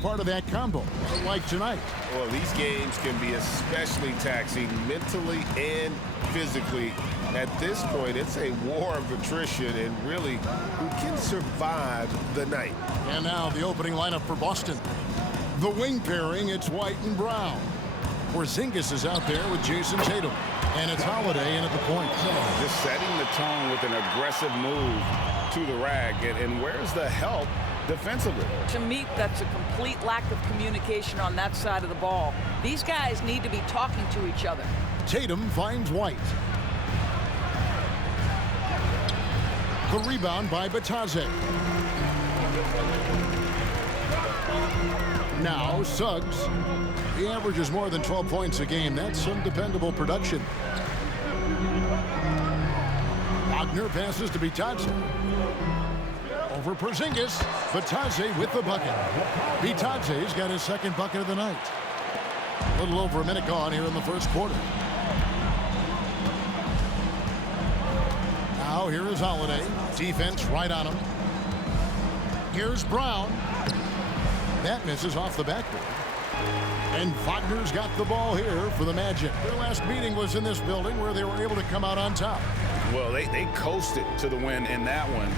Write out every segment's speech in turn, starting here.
part of that combo, like tonight. Well, these games can be especially taxing mentally and physically. At this point, it's a war of attrition, and really, who can survive the night? And now the opening lineup for Boston. The wing pairing, it's White and Brown. Porzingis is out there with Jayson Tatum. And it's Holiday in at the point. Just setting the tone with an aggressive move to the rack. And where's the help defensively? To me, that's a complete lack of communication on that side of the ball. These guys need to be talking to each other. Tatum finds White. The rebound by Batadze. Now Suggs. He averages more than 12 points a game. That's some dependable production. Wagner passes to Batadze. Over Porzingis. Batadze with the bucket. Batadze's got his second bucket of the night. A little over a minute gone here in the first quarter. Now here is Holiday. Defense right on him. Here's Brown. That misses off the backboard. And Wagner's got the ball here for the Magic. Their last meeting was in this building where they were able to come out on top. Well, they coasted to the win in that one.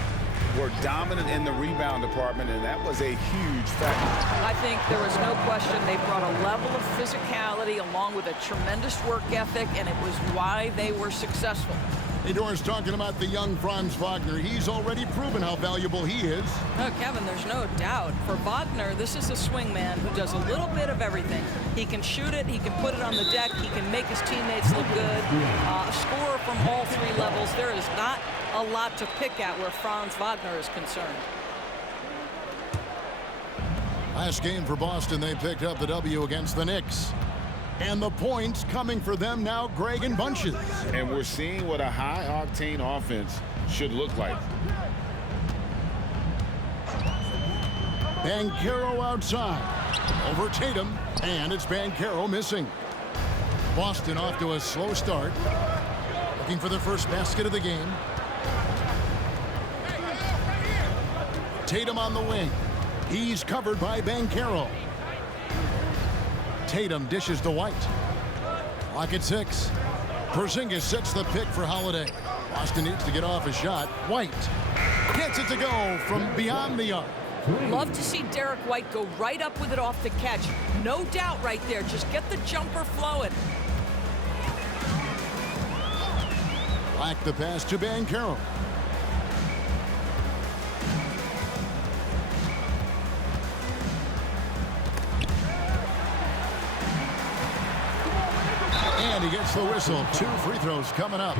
Were dominant in the rebound department, and that was a huge factor. I think there was no question they brought a level of physicality along with a tremendous work ethic, and it was why they were successful. Hey, Doris, talking about the young Franz Wagner. He's already proven how valuable he is. Oh, Kevin, there's no doubt. For Wagner, this is a swingman who does a little bit of everything. He can shoot it, he can put it on the deck, he can make his teammates look good. A scorer from all three levels. There is not a lot to pick at where Franz Wagner is concerned. Last game for Boston, they picked up the W against the Knicks. And the points coming for them now, Greg, in bunches. And we're seeing what a high-octane offense should look like. Banchero outside. Over Tatum. And it's Banchero missing. Boston off to a slow start. Looking for their first basket of the game. Tatum on the wing. He's covered by Banchero. Tatum dishes to White. Clock at 6. Porzingis sets the pick for Holiday. Boston needs to get off a shot. White gets it to go from beyond the arc. Love to see Derek White go right up with it off the catch. No doubt right there. Just get the jumper flowing. Back the pass to Banchero. And he gets the whistle. 2 free throws coming up.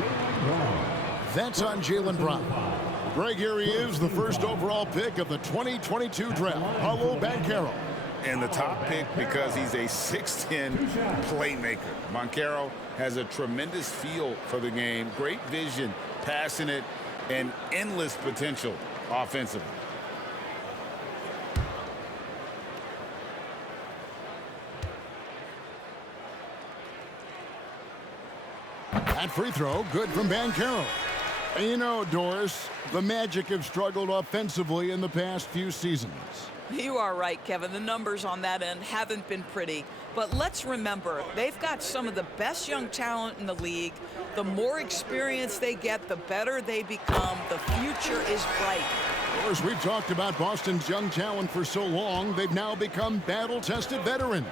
That's on Jaylen Brown. Greg, here he is, the first overall pick of the 2022 draft, Paolo Banchero. And the top pick because he's a 6'10 playmaker. Banchero has a tremendous feel for the game, great vision, passionate, and endless potential offensively. That free throw, good from Banchero. And you know, Doris, the Magic have struggled offensively in the past few seasons. You are right, Kevin. The numbers on that end haven't been pretty. But let's remember, they've got some of the best young talent in the league. The more experience they get, the better they become. The future is bright. Of course, we've talked about Boston's young talent for so long, they've now become battle-tested veterans.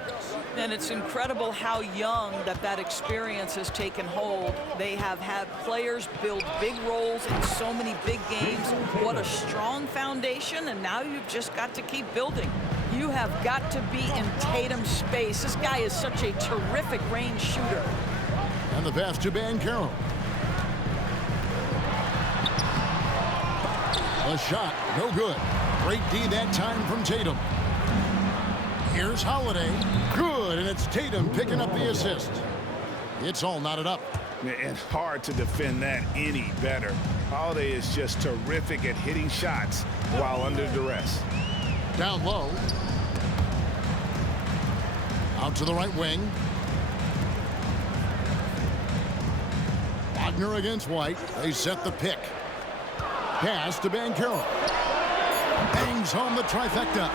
And it's incredible how young that experience has taken hold. They have had players build big roles in so many big games. What a strong foundation, and now you've just got to keep building. You have got to be in Tatum's space. This guy is such a terrific range shooter. And the pass to Banchero. A shot, no good. Great D that time from Tatum. Here's Holiday. Good, and it's Tatum picking up the assist. It's all knotted up. And hard to defend that any better. Holiday is just terrific at hitting shots while under duress. Down low. Out to the right wing. Wagner against White. They set the pick. Pass to Banchero. Bangs home the trifecta.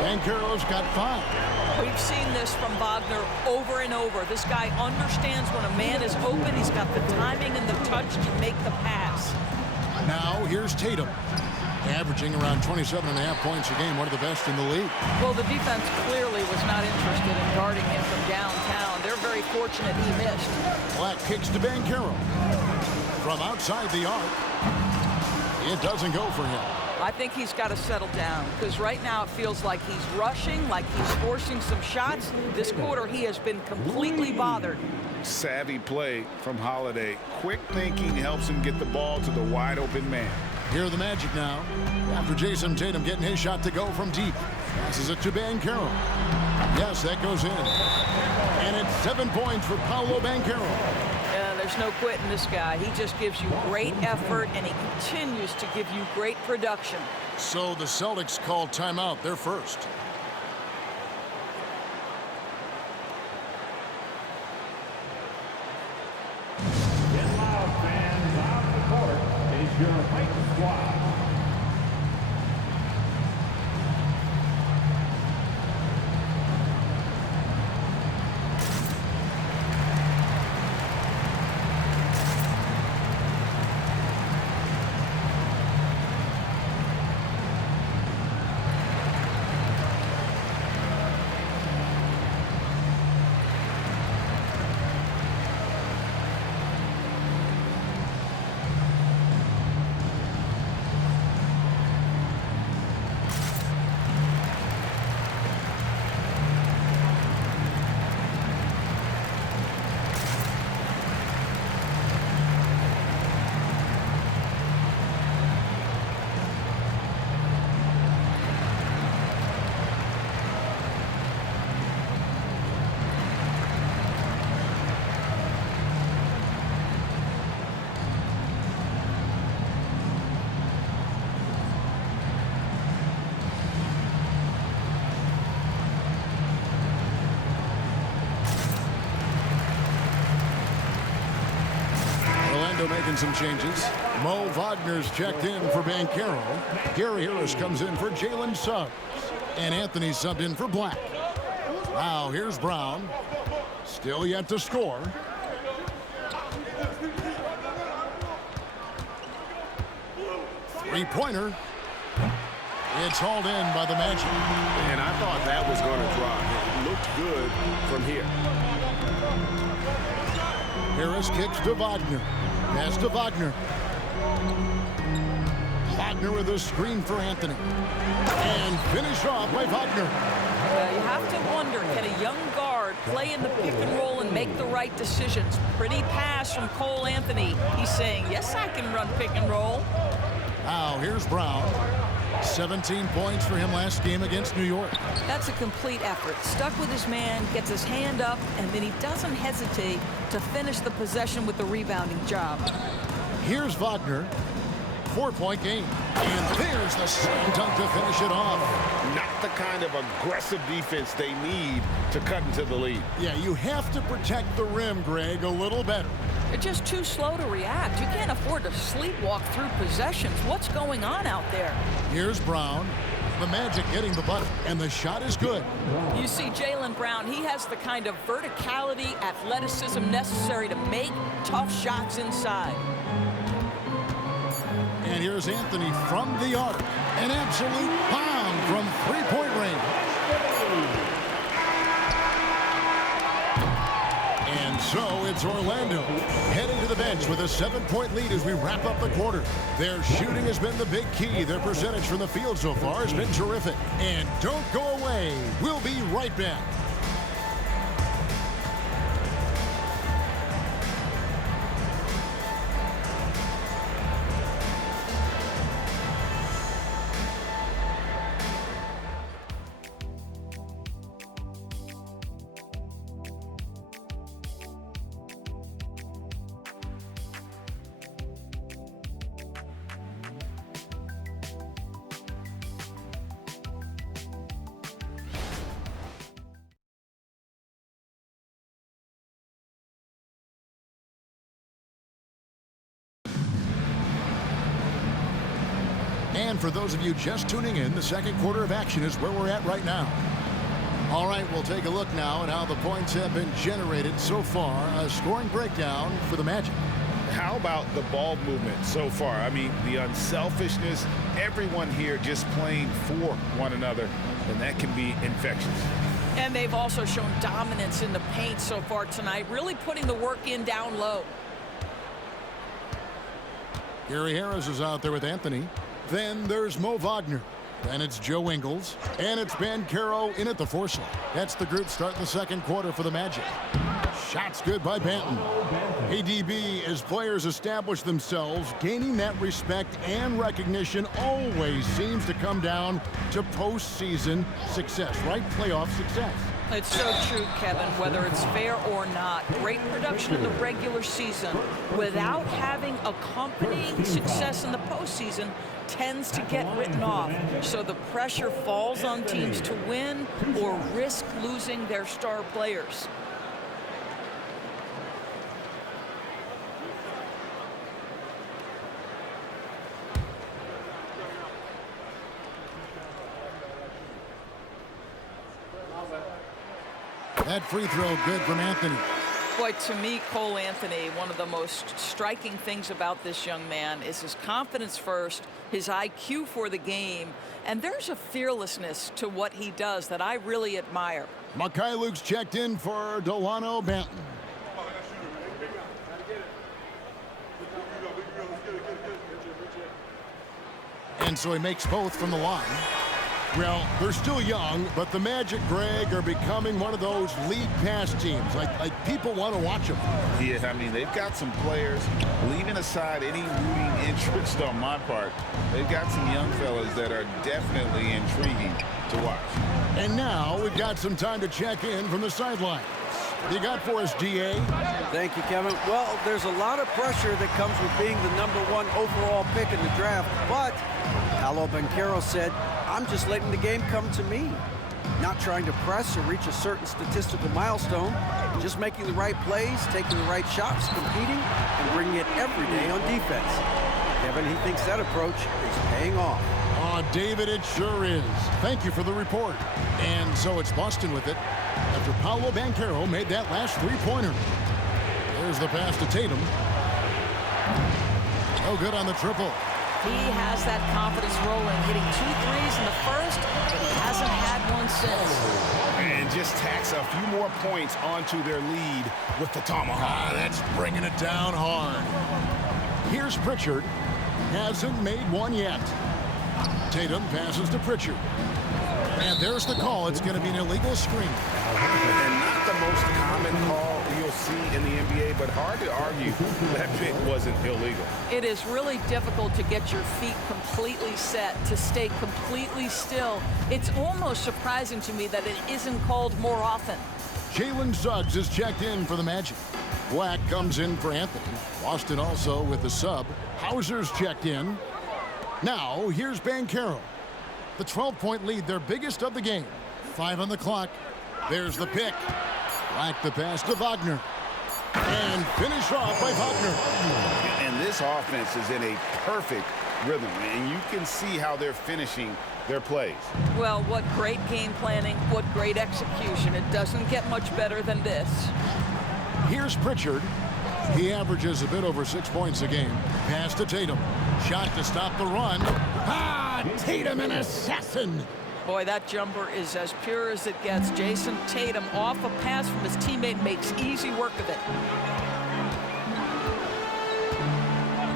Banchero's got 5. We've seen this from Wagner over and over. This guy understands when a man is open. He's got the timing and the touch to make the pass. Now here's Tatum, averaging around 27.5 points a game, one of the best in the league. Well, the defense clearly was not interested in guarding him from downtown. They're very fortunate he missed. Black kicks to Banchero. From outside the arc, it doesn't go for him. I think he's got to settle down because right now it feels like he's rushing, like he's forcing some shots. This quarter, he has been completely bothered. Savvy play from Holiday. Quick thinking helps him get the ball to the wide open man. Here are the Magic now. After Jayson Tatum getting his shot to go from deep. Passes it to Banchero. Yes, that goes in. And it's 7 points for Paolo Banchero. Yeah, there's no quitting this guy. He just gives you great effort, and he continues to give you great production. So the Celtics call timeout. They're first. Get loud, fans. Out the court is your fight squad. Making some changes. Mo Wagner's checked in for Banchero. Gary Harris comes in for Jalen Suggs. And Anthony subbed in for Black. Now here's Brown. Still yet to score. Three-pointer. It's hauled in by the Magic. And I thought that was going to drop. It looked good from here. Harris kicks to Wagner. Pass to Wagner. Wagner with a screen for Anthony. And finished off by Wagner. You have to wonder, can a young guard play in the pick and roll and make the right decisions? Pretty pass from Cole Anthony. He's saying, yes, I can run pick and roll. Now here's Brown. 17 points for him last game against New York. That's a complete effort. Stuck with his man, gets his hand up, and then he doesn't hesitate to finish the possession with the rebounding job. Here's Wagner. 4-point game. And there's the slam dunk to finish it off. Not the kind of aggressive defense they need to cut into the lead. Yeah, you have to protect the rim, Greg, a little better. They're just too slow to react. You can't afford to sleepwalk through possessions. What's going on out there? Here's Brown. The Magic getting the bucket, and the shot is good. You see Jaylen Brown, he has the kind of verticality, athleticism necessary to make tough shots inside. And here's Anthony from the arc. An absolute bomb from three-point range. And so it's Orlando heading to the bench with a 7-point lead as we wrap up the quarter. Their shooting has been the big key. Their percentage from the field so far has been terrific. And don't go away. We'll be right back. And for those of you just tuning in, the second quarter of action is where we're at right now. All right, we'll take a look now at how the points have been generated so far. A scoring breakdown for the Magic. How about the ball movement so far? I mean, the unselfishness, everyone here just playing for one another, and that can be infectious. And they've also shown dominance in the paint so far tonight, really putting the work in down low. Gary Harris is out there with Anthony. Then there's Mo Wagner. Then it's Joe Ingles. And it's Banchero in at the 4 slot. That's the group starting the second quarter for the Magic. Shots good by Banton. ADB, as players establish themselves, gaining that respect and recognition always seems to come down to postseason success, right? Playoff success. It's so true, Kevin, whether it's fair or not. Great production in the regular season without having accompanying success in the postseason tends to get written off. So the pressure falls on teams to win or risk losing their star players. That free throw good from Anthony. Boy, to me, Cole Anthony, one of the most striking things about this young man is his confidence first, his IQ for the game, and there's a fearlessness to what he does that I really admire. Mikhailuk's checked in for Delano Banton. And so he makes both from the line. Well, they're still young, but the Magic, Greg, are becoming one of those league pass teams. Like people want to watch them. Yeah, I mean, they've got some players, leaving aside any rooting interest on my part, they've got some young fellas that are definitely intriguing to watch. And now we've got some time to check in from the sidelines. You got for us, DA? Thank you, Kevin. Well, there's a lot of pressure that comes with being the #1 overall pick in the draft, but Paolo Banchero said, I'm just letting the game come to me. Not trying to press or reach a certain statistical milestone, just making the right plays, taking the right shots, competing, and bringing it every day on defense. Kevin, he thinks that approach is paying off. Oh, David, it sure is. Thank you for the report. And so it's Boston with it after Paolo Banchero made that last three-pointer. There's the pass to Tatum. No good on the triple. He has that confidence rolling, hitting 2 threes in the first, but he hasn't had one since. And just tacks a few more points onto their lead with the tomahawk. That's bringing it down hard. Here's Pritchard. Hasn't made one yet. Tatum passes to Pritchard. And there's the call. It's going to be an illegal screen. And not the most common call you'll see in the NBA, but hard to argue that pick wasn't illegal. It is really difficult to get your feet completely set, to stay completely still. It's almost surprising to me that it isn't called more often. Jalen Suggs is checked in for the Magic. Black comes in for Anthony. Boston also with the sub. Hauser's checked in. Now, here's Banchero. The 12-point lead, their biggest of the game. 5 on the clock. There's the pick. Black the pass to Wagner. And finish off by Wagner. And this offense is in a perfect rhythm, and you can see how they're finishing their plays. Well, what great game planning, what great execution. It doesn't get much better than this. Here's Pritchard. He averages a bit over 6 points a game. Pass to Tatum. Shot to stop the run. Tatum, an assassin. Boy, that jumper is as pure as it gets. Jayson Tatum off a pass from his teammate makes easy work of it.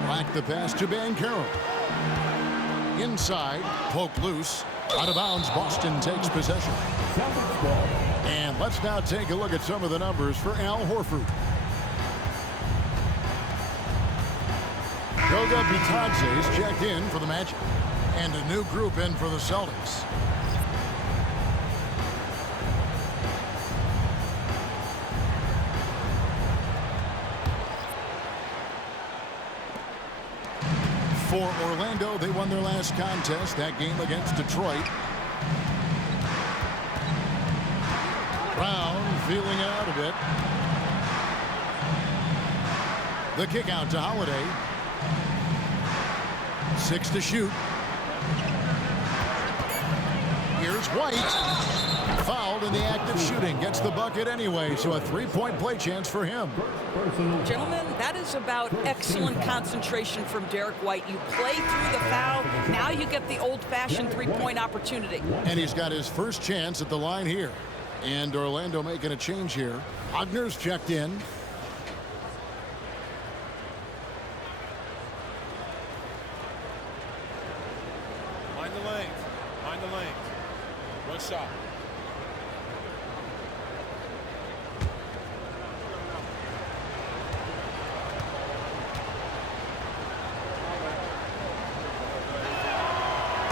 Black the pass to Banchero. Inside, poke loose. Out of bounds, Boston takes possession. And let's now take a look at some of the numbers for Al Horford. Goga Bitadze is checked in for the Magic. And a new group in for the Celtics. For Orlando, they won their last contest, that game against Detroit. Brown feeling it out a bit. The kick out to Holiday. 6 to shoot. Here's White. Fouled in the act of shooting. Gets the bucket anyway, so a three-point play chance for him. Gentlemen, that is about excellent concentration from Derek White. You play through the foul. Now you get the old-fashioned three-point opportunity. And he's got his first chance at the line here. And Orlando making a change here. Wagner's checked in. Mind the lanes. Mind the lanes. One shot.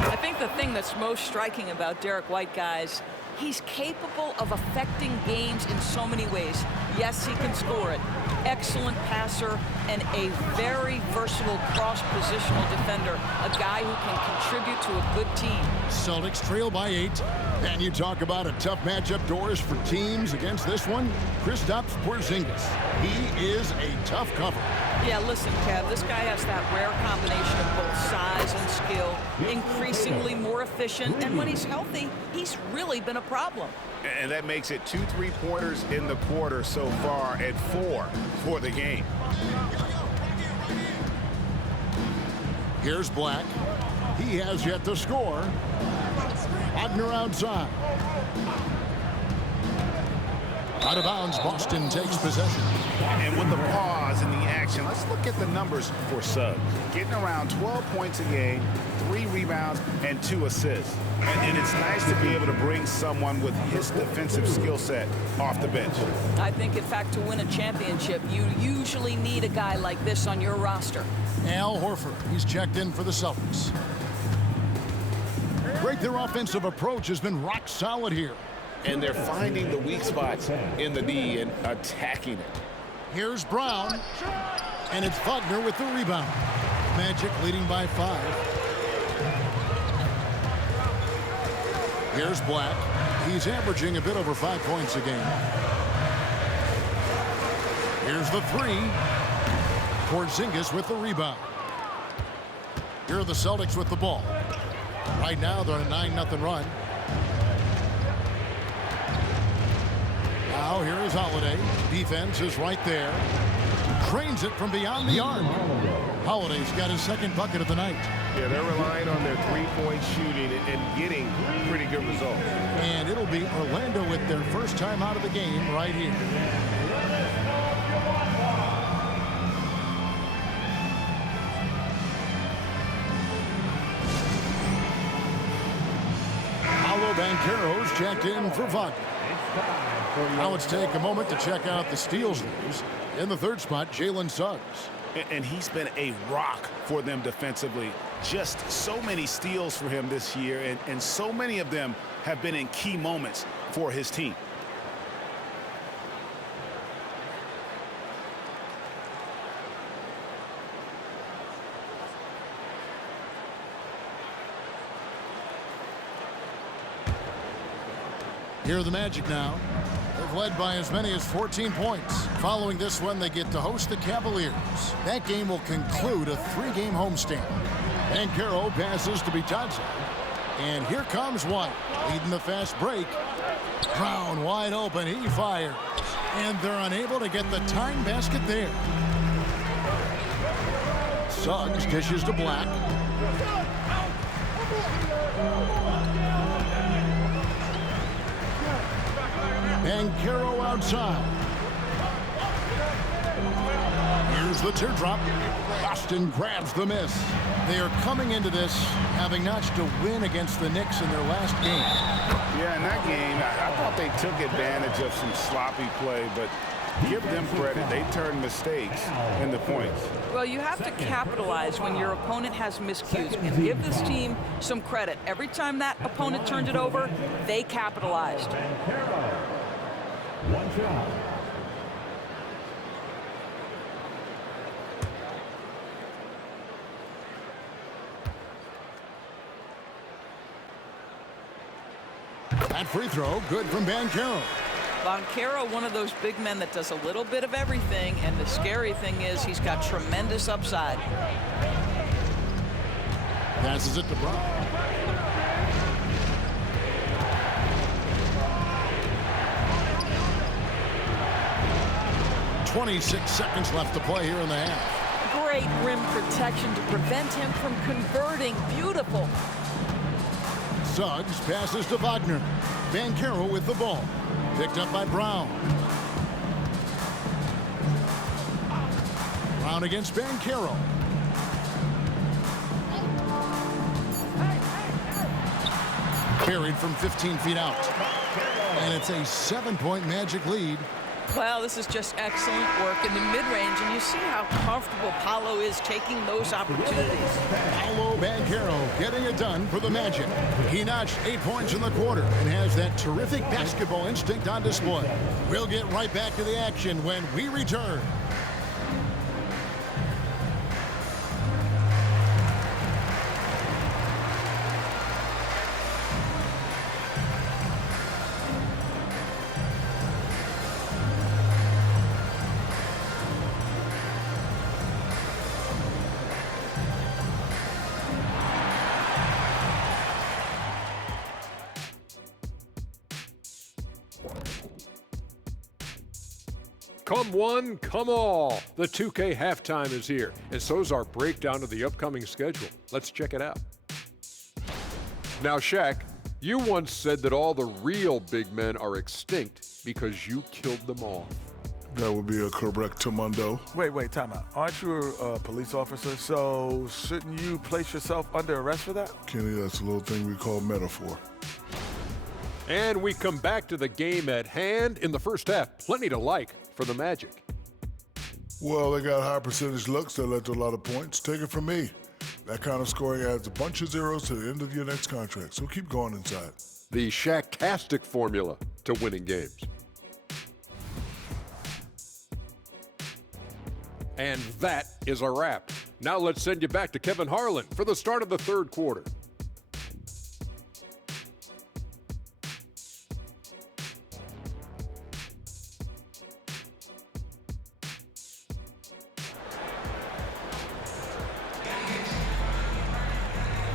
I think the thing that's most striking about Derek White, guys, he's capable of affecting games in so many ways. Yes, he can score it. Excellent passer and a very versatile cross-positional defender. A guy who can contribute to a good team. Celtics trail by 8. And you talk about a tough matchup doors for teams against this one. Kristaps Porzingis. He is a tough cover. Yeah, listen, Kev, this guy has that rare combination of both size and skill, increasingly more efficient, and when he's healthy, he's really been a problem. And that makes it 2 3-pointers in the quarter so far and 4 for the game. Here's Black. He has yet to score. Wagner outside. Out of bounds, Boston takes possession. And with the pause in the action, let's look at the numbers for Suggs. Getting around 12 points a game, 3 rebounds, and 2 assists. And it's nice to be able to bring someone with his defensive skill set off the bench. I think, in fact, to win a championship, you usually need a guy like this on your roster. Al Horford, he's checked in for the Celtics. Great, their offensive approach has been rock solid here. And they're finding the weak spots in the D and attacking it. Here's Brown. And it's Wagner with the rebound. Magic leading by 5. Here's Black. He's averaging a bit over 5 points a game. Here's the 3. Porzingis with the rebound. Here are the Celtics with the ball. Right now they're on a 9-0 run. Now here is Holiday. Defense is right there. Trains it from beyond the arc. Holiday's got his second bucket of the night. Yeah, they're relying on their three-point shooting and getting pretty good results. And it'll be Orlando with their first time out of the game right here. Paolo Banchero's checked in for Wagner. Now let's take a moment to check out the steals leaders. In the third spot, Jalen Suggs. And he's been a rock for them defensively. Just so many steals for him this year, and so many of them have been in key moments for his team. Here are the Magic now. They've led by as many as 14 points. Following this one, they get to host the Cavaliers. That game will conclude a 3-game homestand. Banchero passes to Bitadze. And here comes White, leading the fast break. Brown wide open, he fires. And they're unable to get the time basket there. Suggs dishes to Black. Banchero outside. Here's the teardrop. Boston grabs the miss. They are coming into this having notched a win against the Knicks in their last game. Yeah, in that game, I thought they took advantage of some sloppy play, but give them credit. They turned mistakes into points. Well, you have to capitalize when your opponent has miscues, and give this team some credit. Every time that opponent turned it over, they capitalized. One shot. That free throw, good from Banchero. Banchero, one of those big men that does a little bit of everything, and the scary thing is he's got tremendous upside. Passes it to Brown. 26 seconds left to play here in the half. Great rim protection to prevent him from converting. Beautiful. Suggs passes to Wagner. Banchero with the ball. Picked up by Brown. Brown against Banchero. Carried from 15 feet out. And it's a 7-point Magic lead. Well, this is just excellent work in the mid-range, and you see how comfortable Paolo is taking those opportunities. Paolo Banchero getting it done for the Magic. He notched 8 points in the quarter and has that terrific basketball instinct on display. We'll get right back to the action when we return. Come one, come all. The 2K halftime is here, and so's our breakdown of the upcoming schedule. Let's check it out. Now, Shaq, you once said that all the real big men are extinct because you killed them all. That would be a correctamundo. Wait, time out. Aren't you a police officer? So shouldn't you place yourself under arrest for that? Kenny, that's a little thing we call metaphor. And we come back to the game at hand in the first half. Plenty to like for the Magic. Well, they got high percentage looks that led to a lot of points. Take it from me. That kind of scoring adds a bunch of zeros to the end of your next contract, so keep going inside. The Shaq-tastic formula to winning games. And that is a wrap. Now let's send you back to Kevin Harlan for the start of the third quarter.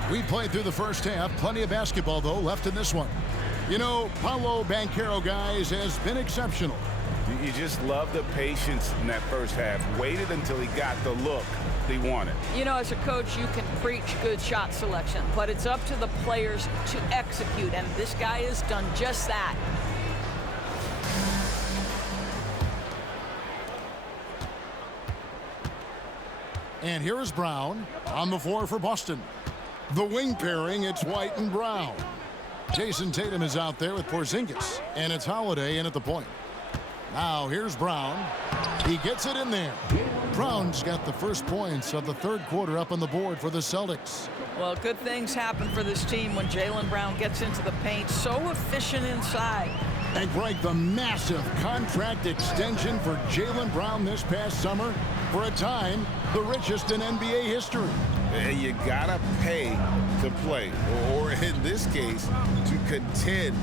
We played through the first half. Plenty of basketball, though, left in this one. You know, Paolo Banchero, guys, has been exceptional. You just love the patience in that first half. Waited until he got the look he wanted. You know, as a coach, you can preach good shot selection, but it's up to the players to execute, and this guy has done just that. And here is Brown on the floor for Boston. The wing pairing, it's White and Brown. Jayson Tatum is out there with Porzingis, and it's Holiday in at the point. Now here's Brown. He gets it in there. Brown's got the first points of the third quarter up on the board for the Celtics. Well, good things happen for this team when Jaylen Brown gets into the paint. So efficient inside. And Greg, the massive contract extension for Jaylen Brown this past summer, for a time, the richest in NBA history. And you gotta pay to play, or in this case, to contend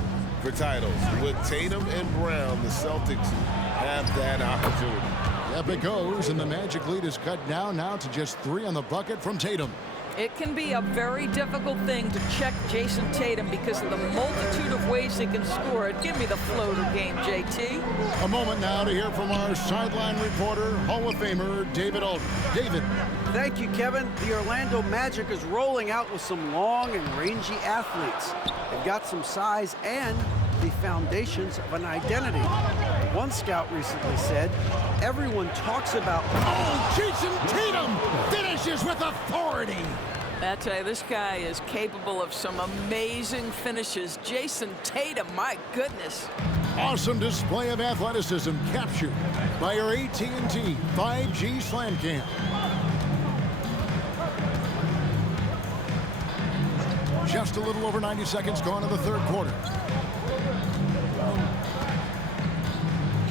for titles. With Tatum and Brown, the Celtics have that opportunity. Up it goes, and the Magic lead is cut down now to just 3 on the bucket from Tatum. It can be a very difficult thing to check Jayson Tatum because of the multitude of ways he can score it. Give me the floater game, JT. A moment now to hear from our sideline reporter, Hall of Famer David Alden. David. Thank you, Kevin. The Orlando Magic is rolling out with some long and rangy athletes. They've got some size and the foundations of an identity. One scout recently said, everyone talks about... Oh, Jayson Tatum finishes with authority. I tell you, this guy is capable of some amazing finishes. Jayson Tatum, my goodness. Awesome display of athleticism captured by our AT&T 5G Slam Cam. Just a little over 90 seconds gone in the third quarter.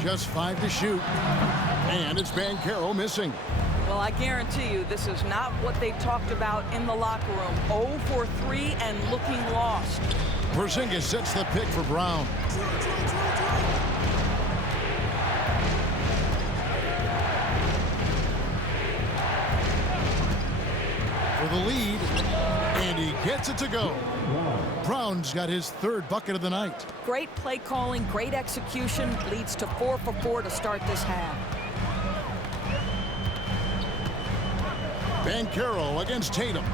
Just 5 to shoot. And it's Banchero missing. Well, I guarantee you this is not what they talked about in the locker room. 0 for 3 and looking lost. Porzingis sets the pick for Brown. For the lead, and he gets it to go. Brown's got his third bucket of the night. Great play calling, great execution, leads to 4 for 4 to start this half. Banchero against Tatum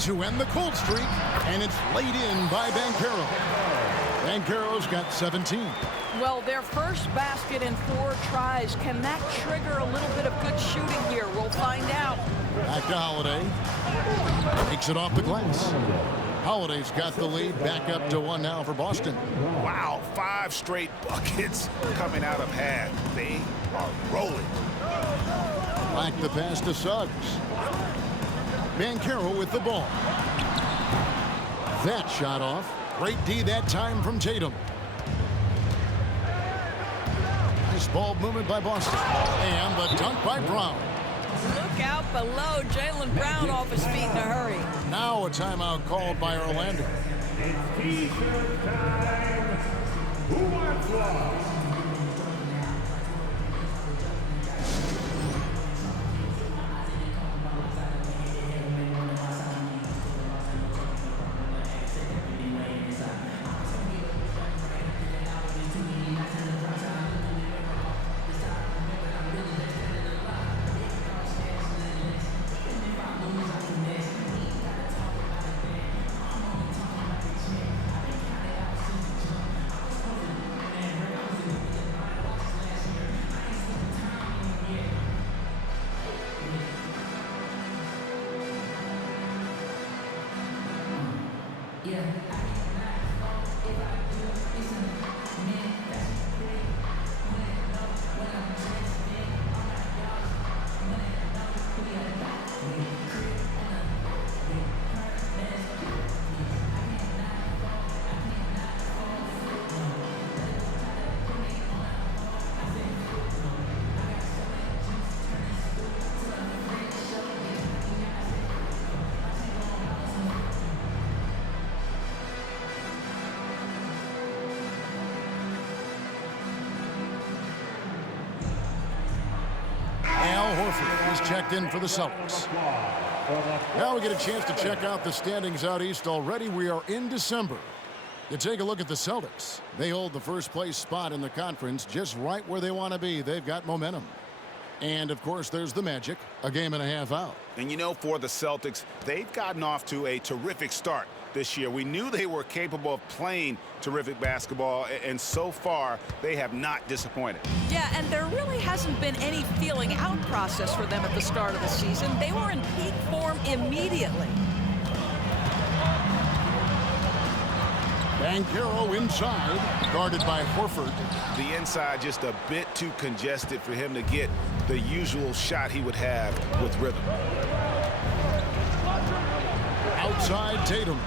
to end the cold streak, and it's laid in by Banchero. Banchero's got 17. Well, their first basket in 4 tries. Can that trigger a little bit of good shooting here? We'll find out. Back to Holiday. Takes it off the glass. Holiday's got the lead, back up to 1 now for Boston. Wow, 5 straight buckets coming out of half. They are rolling. Back the pass to Suggs. Banchero with the ball. That shot off. Great D that time from Tatum. Nice ball movement by Boston. And the dunk by Brown. Look out below. Jaylen Brown off his feet in a hurry. Now a timeout called by Orlando. It's T-shirt time. Who wants love? Horford is checked in for the Celtics. Now we get a chance to check out the standings out east already. We are in December. You take a look at the Celtics. They hold the first place spot in the conference just right where they want to be. They've got momentum. And, of course, there's the Magic, a game and a half out. And, you know, for the Celtics, they've gotten off to a terrific start this year. We knew they were capable of playing terrific basketball, and so far, they have not disappointed. Yeah, and there really hasn't been any feeling out process for them at the start of the season. They were in peak form immediately. Banchero inside, guarded by Horford. The inside just a bit too congested for him to get the usual shot he would have with rhythm. Outside Tatum.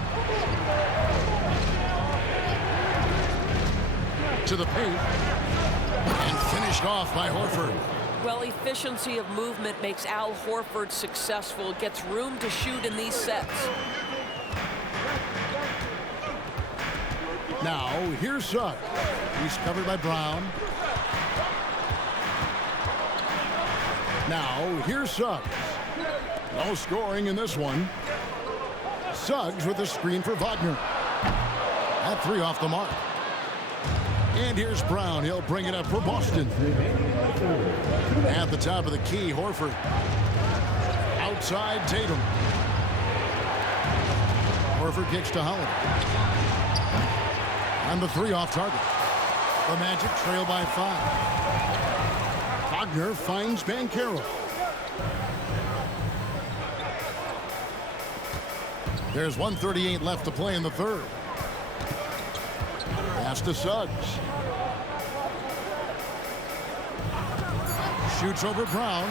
To the paint. And finished off by Horford. Well, efficiency of movement makes Al Horford successful. Gets room to shoot in these sets. Now, here's Suggs. He's covered by Brown. Now, here's Suggs. No scoring in this one. Suggs with a screen for Wagner. That 3 off the mark. And here's Brown. He'll bring it up for Boston. At the top of the key, Horford. Outside Tatum. Horford kicks to Holiday. And the 3 off target. The Magic trail by 5. Wagner finds Banchero. There's 1:38 left to play in the third. Pass to Suggs. Shoots over Brown.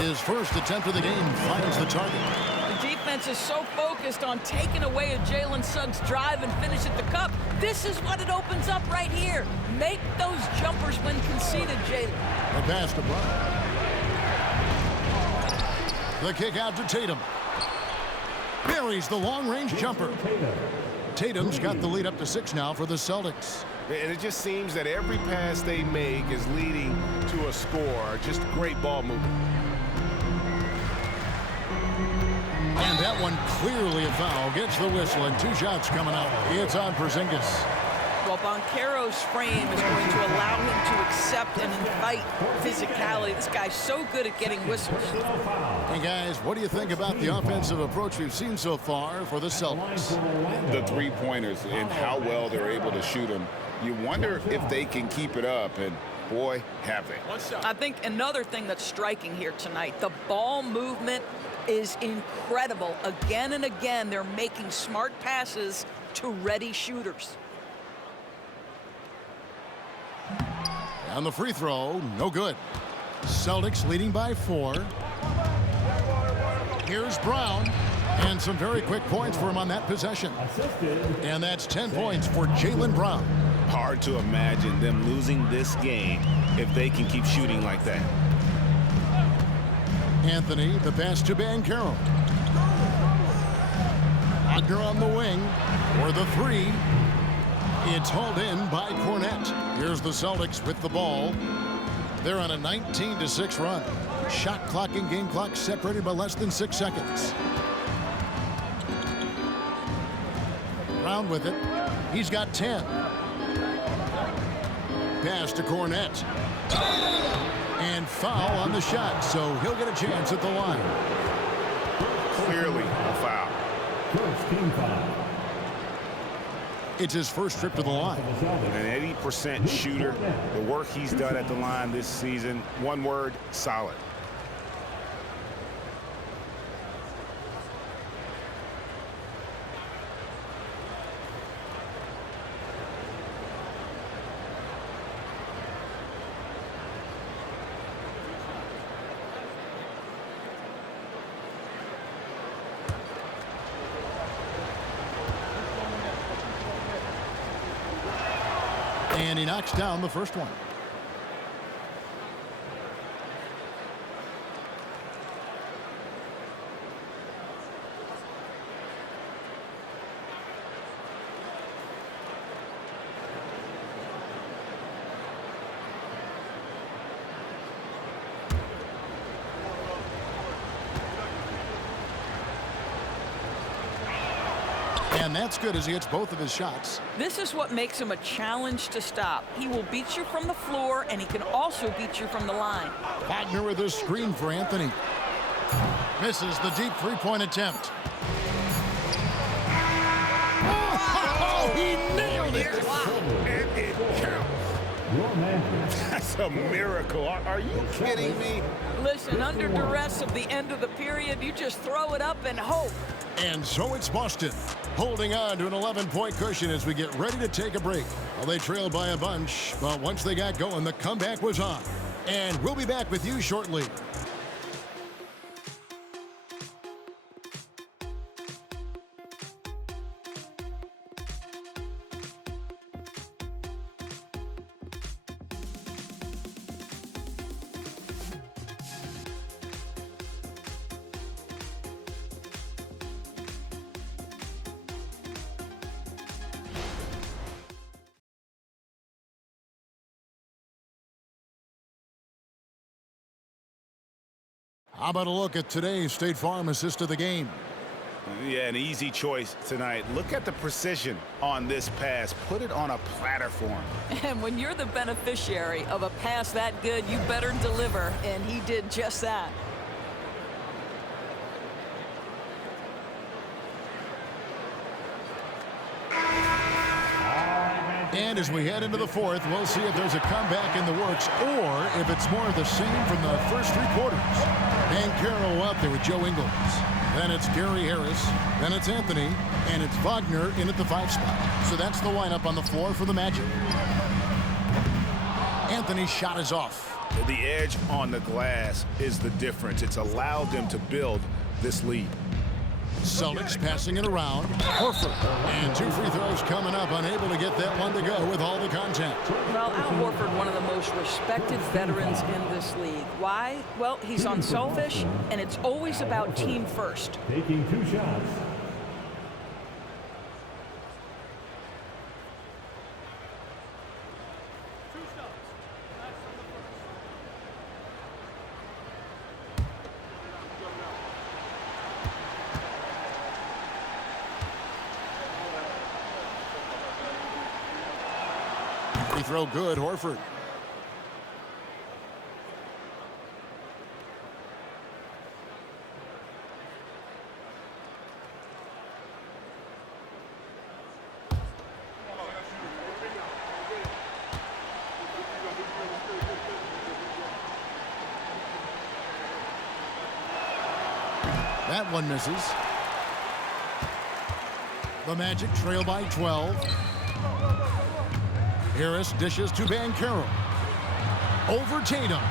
His first attempt of the game finds the target. The defense is so focused on taking away a Jalen Suggs drive and finish at the cup. This is what it opens up right here. Make those jumpers when conceded, Jalen. The pass to Brown. The kick out to Tatum. Buries the long-range jumper. Tatum's got the lead up to 6 now for the Celtics. And it just seems that every pass they make is leading to a score. Just great ball movement. And that one clearly a foul. Gets the whistle and 2 shots coming out. It's on Porzingis. Well, Banchero's frame is going to allow him to accept accept and invite physicality. This guy's so good at getting whistles. Hey, guys, what do you think about the offensive approach we've seen so far for the Celtics? The three-pointers and how well they're able to shoot them. You wonder if they can keep it up, and boy, have they. I think another thing that's striking here tonight, the ball movement is incredible. Again and again, they're making smart passes to ready shooters. On the free throw, no good. Celtics leading by 4. Here's Brown, and some very quick points for him on that possession. And that's 10 points for Jaylen Brown. Hard to imagine them losing this game if they can keep shooting like that. Anthony, the pass to Banchero. Wagner on the wing for the 3. It's hauled in by Cornette. Here's the Celtics with the ball. They're on a 19-6 run. Shot clock and game clock separated by less than 6 seconds. Brown with it. He's got 10. Pass to Cornette. And foul on the shot, so he'll get a chance at the line. Clearly a foul. First team foul. It's his first trip to the line. An 80% shooter. The work he's done at the line this season, one word, solid. And he knocks down the first one. And that's good as he hits both of his shots. This is what makes him a challenge to stop. He will beat you from the floor, and he can also beat you from the line. Wagner with a screen for Anthony. Misses the deep three-point attempt. Oh, he nailed it! And it counts. That's a miracle. Are you kidding me? Listen, under duress of the end of the period, you just throw it up and hope. And so it's Boston, holding on to an 11-point cushion as we get ready to take a break. Well, they trailed by a bunch, but once they got going, the comeback was on. And we'll be back with you shortly. How about a look at today's State Farm assist of the game? Yeah, an easy choice tonight. Look at the precision on this pass. Put it on a platter for him. And when you're the beneficiary of a pass that good, you better deliver, and he did just that. And as we head into the fourth, we'll see if there's a comeback in the works or if it's more of the same from the first 3 quarters. Banchero out there with Joe Ingles. Then it's Gary Harris. Then it's Anthony. And it's Wagner in at the 5 spot. So that's the lineup on the floor for the Magic. Anthony's shot is off. The edge on the glass is the difference. It's allowed them to build this lead. Celtics passing it around. Horford. And 2 free throws coming up. Unable to get that one to go with all the contact. Well, Al Horford, one of the most respected veterans in this league. Why? Well, he's unselfish, and it's always about team first. Taking 2 shots. Free throw good, Horford. That one misses. The Magic trail by 12. Harris dishes to Banchero. Over Tatum.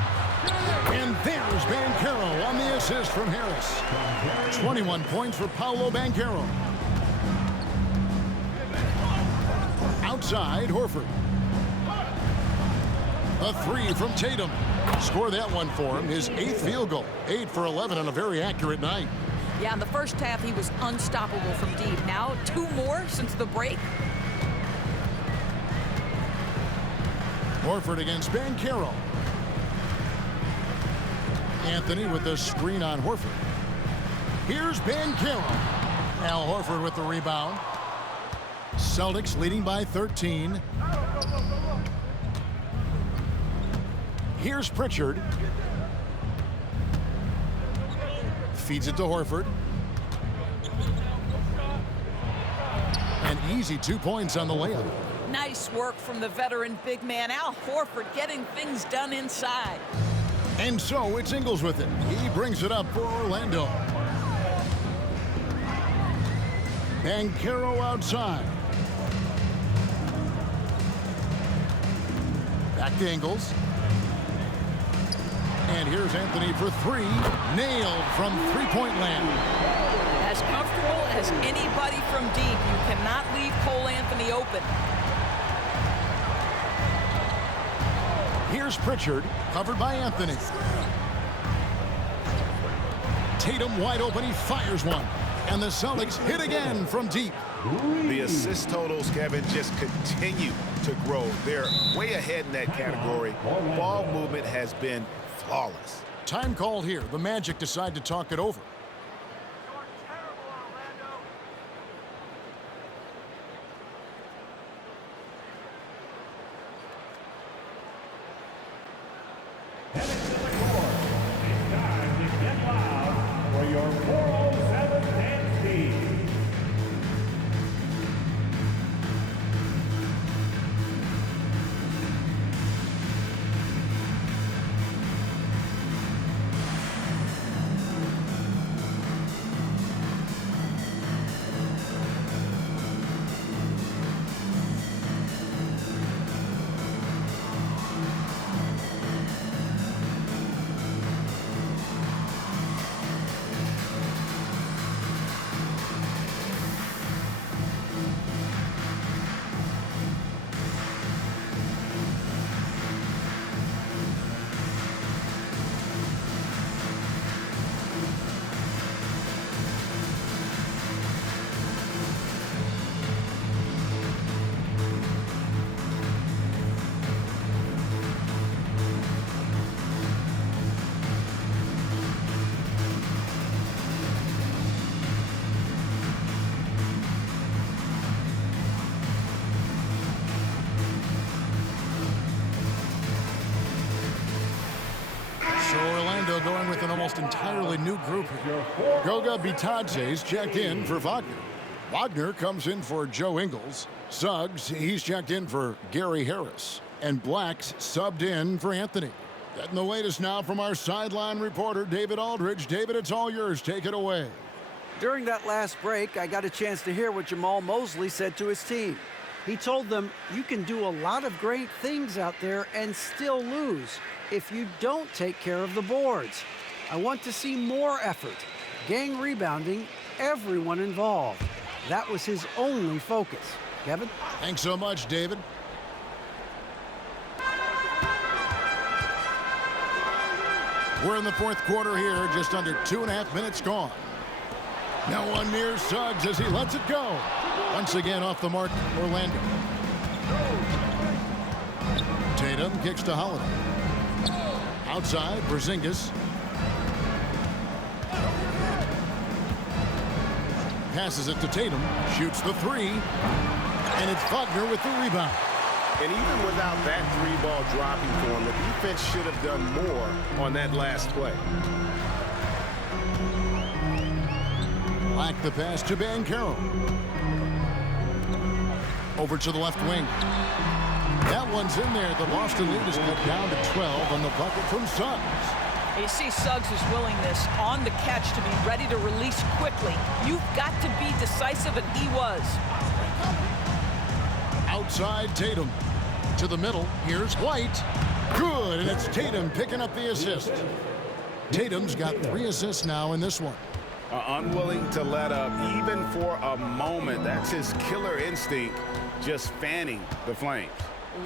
And there's Banchero on the assist from Harris. 21 points for Paolo Banchero. Outside, Horford. A three from Tatum. Score that one for him. His 8th field goal. 8 for 11 on a very accurate night. Yeah, in the first half, he was unstoppable from deep. Now, 2 more since the break. Horford against Banchero. Anthony with the screen on Horford. Here's Banchero. Al Horford with the rebound. Celtics leading by 13. Here's Pritchard. Feeds it to Horford. An easy 2 points on the layup. Nice work from the veteran big man, Al Horford, getting things done inside. And so it's Ingles with it. He brings it up for Orlando. Banchero outside. Back to Ingles. And here's Anthony for 3. Nailed from three-point land. As comfortable as anybody from deep. You cannot leave Cole Anthony open. Here's Pritchard, covered by Anthony. Tatum wide open, he fires one. And the Celtics hit again from deep. The assist totals, Kevin, just continue to grow. They're way ahead in that category. Ball movement has been flawless. Time called here. The Magic decide to talk it over. Orlando going with an almost entirely new group here. Goga Bitadze's checked in for Wagner. Wagner comes in for Joe Ingles. Suggs, he's checked in for Gary Harris. And Black's subbed in for Anthony. Getting the latest now from our sideline reporter, David Aldridge. David, it's all yours. Take it away. During that last break, I got a chance to hear what Jamal Mosley said to his team. He told them, you can do a lot of great things out there and still lose if you don't take care of the boards. I want to see more effort, gang rebounding, everyone involved. That was his only focus. Kevin? Thanks so much, David. We're in the fourth quarter here, just under 2.5 minutes gone. Now one near Suggs as he lets it go. Once again off the mark, Orlando. Tatum kicks to Holiday. Outside, Porzingis. Passes it to Tatum, shoots the three, and it's Wagner with the rebound. And even without that three-ball dropping for him, the defense should have done more on that last play. Black the pass to Banchero. Over to the left wing. That one's in there. The Boston lead is cut down to 12 on the bucket from Suggs. You see Suggs' willingness on the catch to be ready to release quickly. You've got to be decisive, and he was. Outside Tatum. To the middle. Here's White. Good, and it's Tatum picking up the assist. Tatum's got 3 assists now in this one. Unwilling to let up even for a moment. That's his killer instinct, just fanning the flames.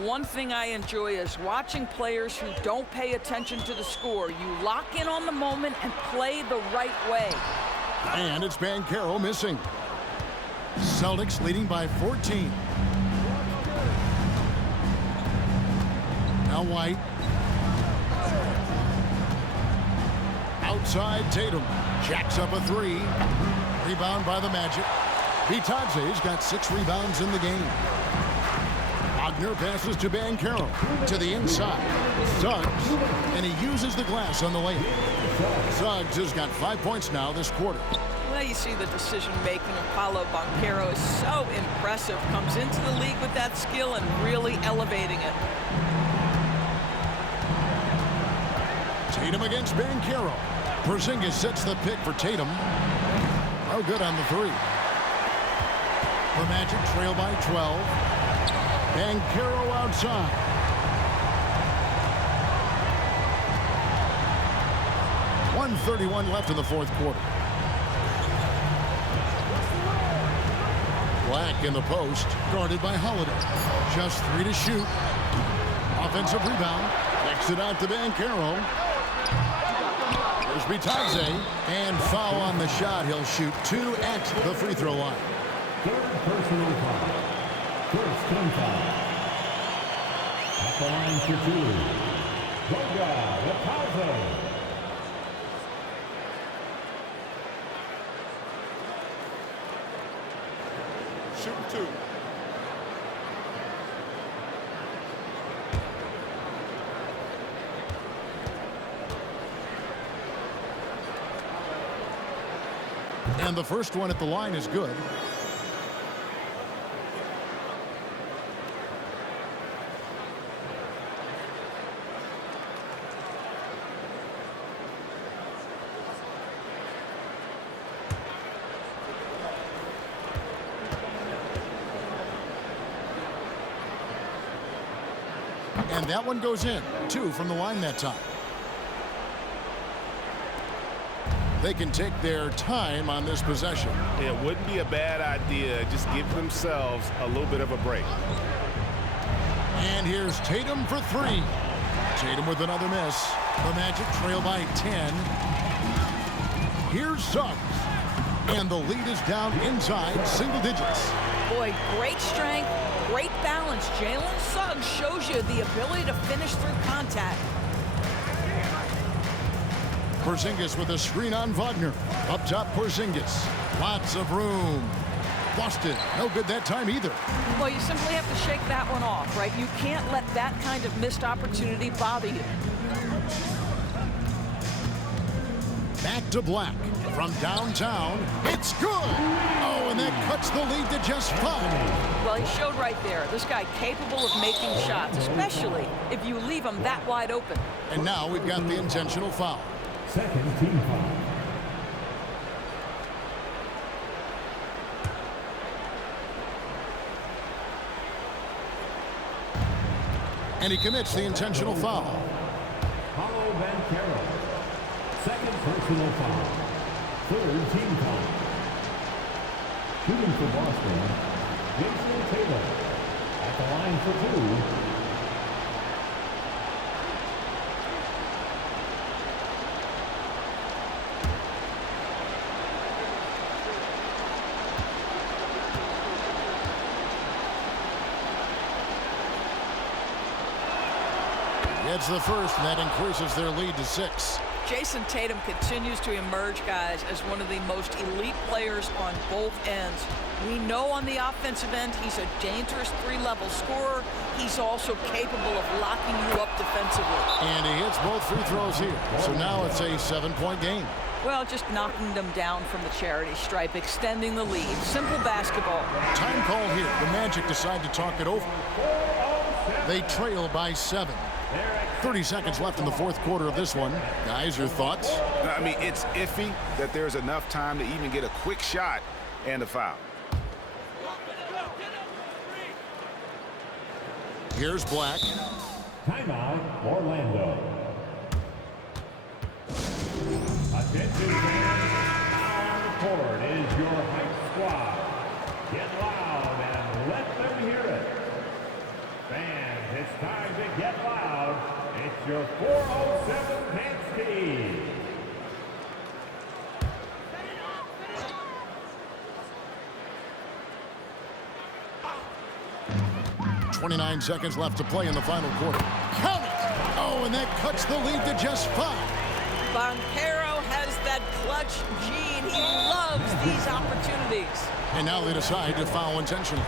One thing I enjoy is watching players who don't pay attention to the score. You lock in on the moment and play the right way. And it's Banchero missing. Celtics leading by 14. Now White. Outside Tatum. Jacks up a 3. Rebound by the Magic. Vitadze's got 6 rebounds in the game. Wagner passes to Banchero. To the inside. Suggs. And he uses the glass on the layup. Suggs has got 5 points now this quarter. Well, you see the decision-making of Paolo Banchero is so impressive. Comes into the league with that skill and really elevating it. Tatum against Banchero. Porzingis sets the pick for Tatum. Oh, good on the 3. The Magic trail by 12. Banchero outside. .131 left in the fourth quarter. Black in the post, guarded by Holiday. Just 3 to shoot. Offensive rebound. Kicks it out to Banchero. There's Vitadze, and foul on the shot. He'll shoot 2 at the free throw line. Third personal foul. First team foul. At the line for 2. Vitadze. Shoot 2. And the first one at the line is good. And that one goes in. 2 from the line that time. They can take their time on this possession. It wouldn't be a bad idea. Just give themselves a little bit of a break. And here's Tatum for 3. Tatum with another miss. The Magic trail by 10. Here's Suggs. And the lead is down inside single digits. Boy, great strength, great balance. Jaylen Suggs shows you the ability to finish through contact. Porzingis with a screen on Wagner. Up top, Porzingis. Lots of room. Lost it. No good that time either. Well, you simply have to shake that one off, right? You can't let that kind of missed opportunity bother you. Back to Black. From downtown, it's good. Oh, and that cuts the lead to just 5. Well, he showed right there. This guy capable of making shots, especially if you leave him that wide open. And now we've got the intentional foul. Second team foul. And he commits the intentional foul. Paolo Banchero. Second personal foul. Third team foul. Shooting for Boston, Jayson Tatum. At the line for 2. It's the first, and that increases their lead to 6. Jayson Tatum continues to emerge, guys, as one of the most elite players on both ends. We know on the offensive end, he's a dangerous 3-level scorer. He's also capable of locking you up defensively. And he hits both free throws here. So now it's a 7-point game. Well, just knocking them down from the charity stripe, extending the lead. Simple basketball. Time called here. The Magic decide to talk it over. They trail by 7. 30 seconds left in the fourth quarter of this one. Guys, your thoughts? I mean, it's iffy that there's enough time to even get a quick shot and a foul. Here's Black. Timeout, Orlando. Attention fans, now on the court is your hype squad. Get loud and let them hear it. Fans, it's time to get loud. It's your 407 dance team. 29 seconds left to play in the final quarter. Count it! Oh, and that cuts the lead to just 5. Banchero has that clutch gene. He loves these opportunities. And now they decide to foul intentionally.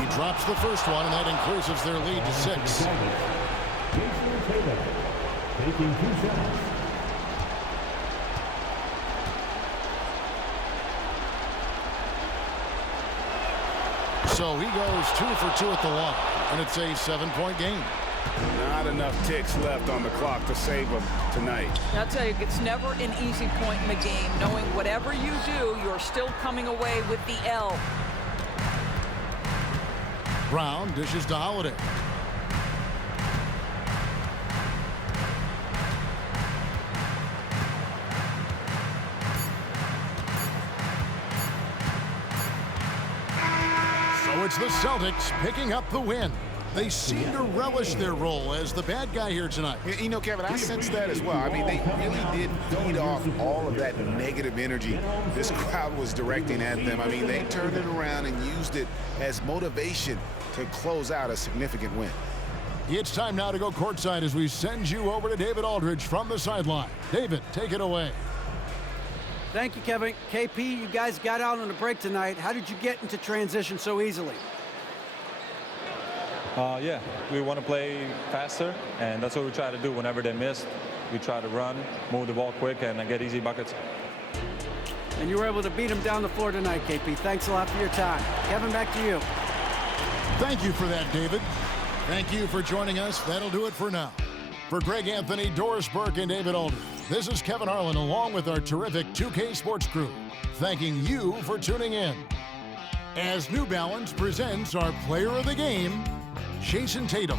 He drops the first one, and that increases their lead to 6. Jayson Tatum taking 2 shots. So he goes 2 for 2 at the line, and it's a 7-point game. Not enough ticks left on the clock to save them tonight. I'll tell you, it's never an easy point in the game, knowing whatever you do, you're still coming away with the L. Brown dishes to Holiday. So it's the Celtics picking up the win. They seem to relish their role as the bad guy here tonight. You know, Kevin, I sense that as well. I mean, they really did feed off all of that negative energy this crowd was directing at them. I mean, they turned it around and used it as motivation to close out a significant win. It's time now to go courtside as we send you over to David Aldridge from the sideline. David, take it away. Thank you, Kevin. KP, you guys got out on the break tonight. How did you get into transition so easily? Yeah, we want to play faster, and that's what we try to do whenever they miss. We try to run, move the ball quick, and get easy buckets. And you were able to beat them down the floor tonight, KP. Thanks a lot for your time. Kevin, back to you. Thank you for that, David. Thank you for joining us. That'll do it for now. For Greg Anthony, Doris Burke, and David Aldridge, this is Kevin Harlan along with our terrific 2K Sports crew, thanking you for tuning in. As New Balance presents our player of the game, Jayson Tatum.